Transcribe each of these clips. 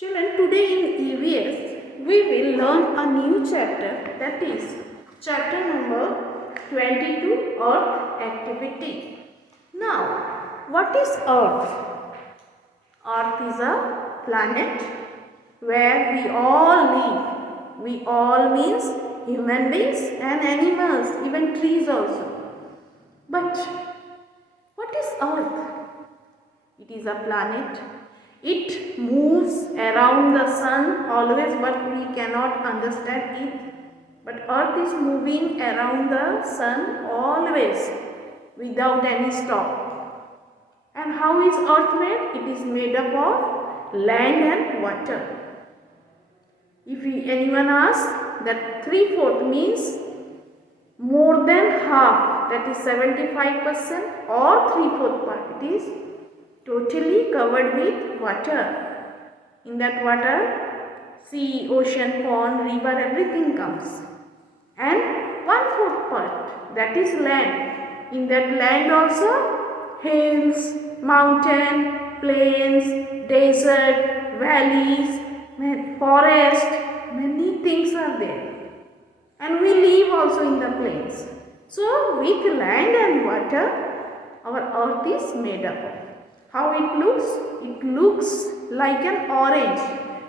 Children, today in EVS we will learn a new chapter, that is chapter number 22, Earth Activity. Now, what is Earth? Earth is a planet where we all live. We all means human beings and animals, even trees also. But what is Earth? It is a planet. It moves around the sun always, but we cannot understand it. But Earth is moving around the sun always without any stop. And how is Earth made? It is made up of land and water. If anyone asks, that 3/4 means more than half, that is 75%, or 3/4 part, it is totally covered with water. In that water, sea, ocean, pond, river, everything comes. And 1/4 part, that is land. In that land also, hills, mountain, plains, desert, valleys, forest, many things are there. And we live also in the plains. So with land and water, our earth is made up of. How it looks? It looks like an orange,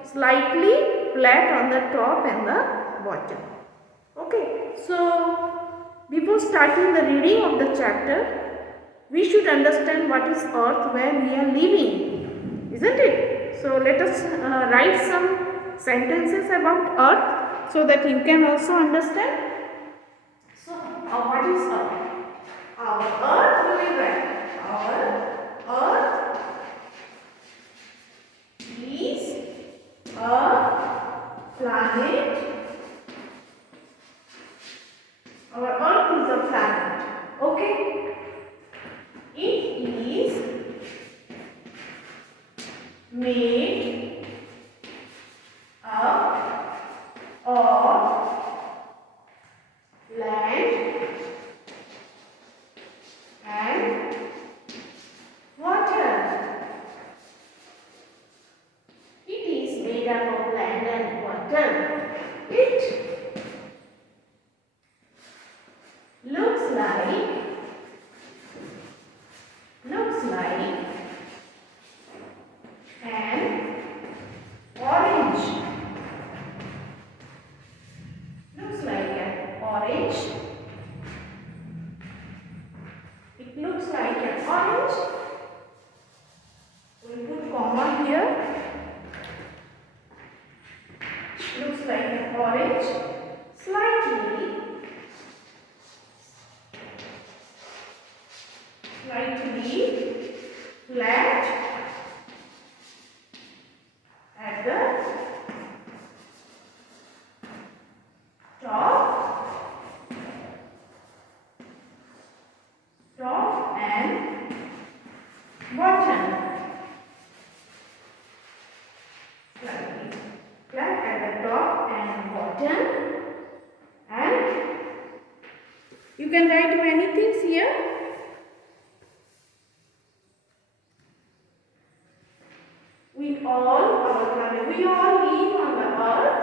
slightly flat on the top and the bottom. Okay, so before starting the reading of the chapter, we should understand what is earth where we are living, isn't it? So let us write some sentences about earth so that you can also understand. So what is earth? Our earth will be where? Our earth is a planet. Our earth is a planet. Okay? It is made up of land and water. It is made up of land and water. It looks like an orange. Looks like an orange. It looks like an orange. We'll put comma here. Looks like an orange, slightly flat at the top and bottom. Slightly flat at the top and bottom. And you can write many things here. We all live on the earth. We all live on the earth.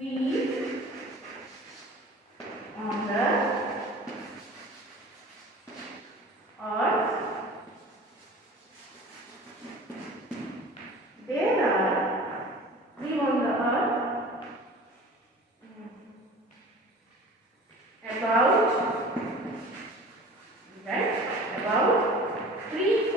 Live on the earth about 3/4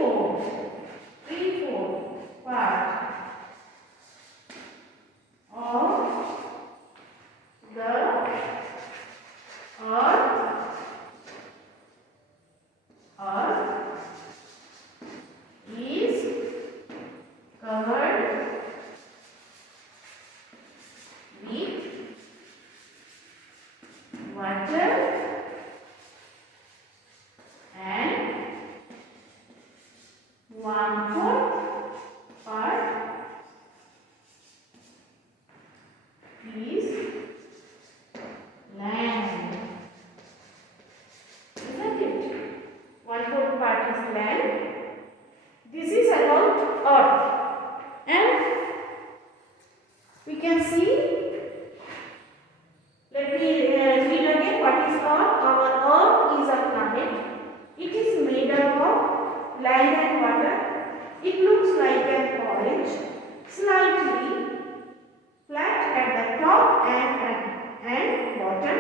land and bottom.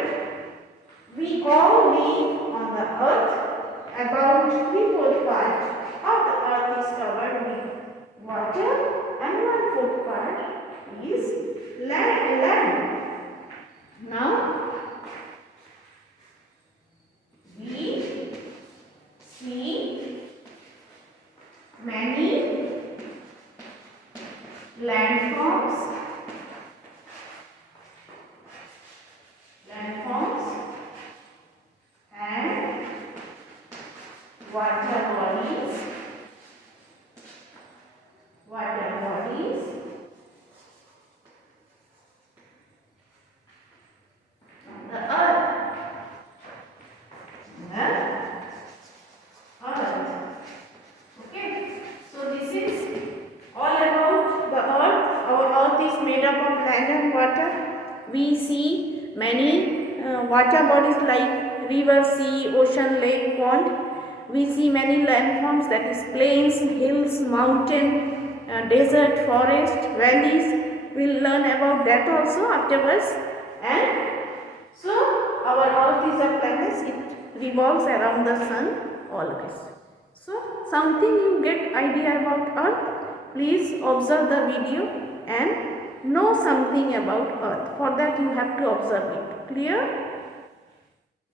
We all live on the earth. About 3/4 part of the earth is covered with water and 1/4 part is land. Now we see many landforms and water bodies on the earth. Okay, so this is all about the earth. Our earth is made up of land and water. We see many water bodies like river, sea, ocean, lake, pond. We see many landforms, that is plains, hills, mountain, desert, forest, valleys. We'll learn about that also afterwards. And so our earth is a planet. It revolves around the sun always. So something you get idea about earth, please observe the video and know something about earth. For that you have to observe it. Clear?